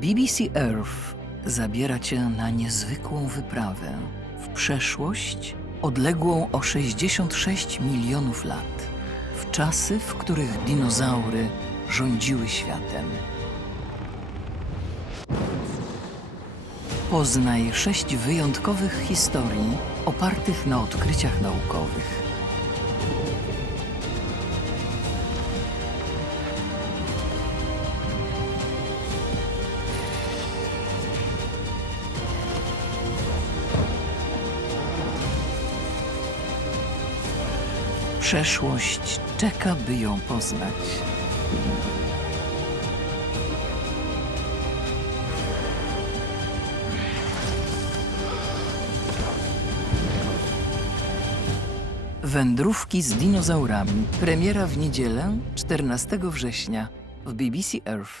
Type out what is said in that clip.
BBC Earth zabiera cię na niezwykłą wyprawę w przeszłość odległą o 66 milionów lat, w czasy, w których dinozaury rządziły światem. Poznaj sześć wyjątkowych historii opartych na odkryciach naukowych. Przeszłość czeka, by ją poznać. Wędrówki z dinozaurami. Premiera w niedzielę 14 września w BBC Earth.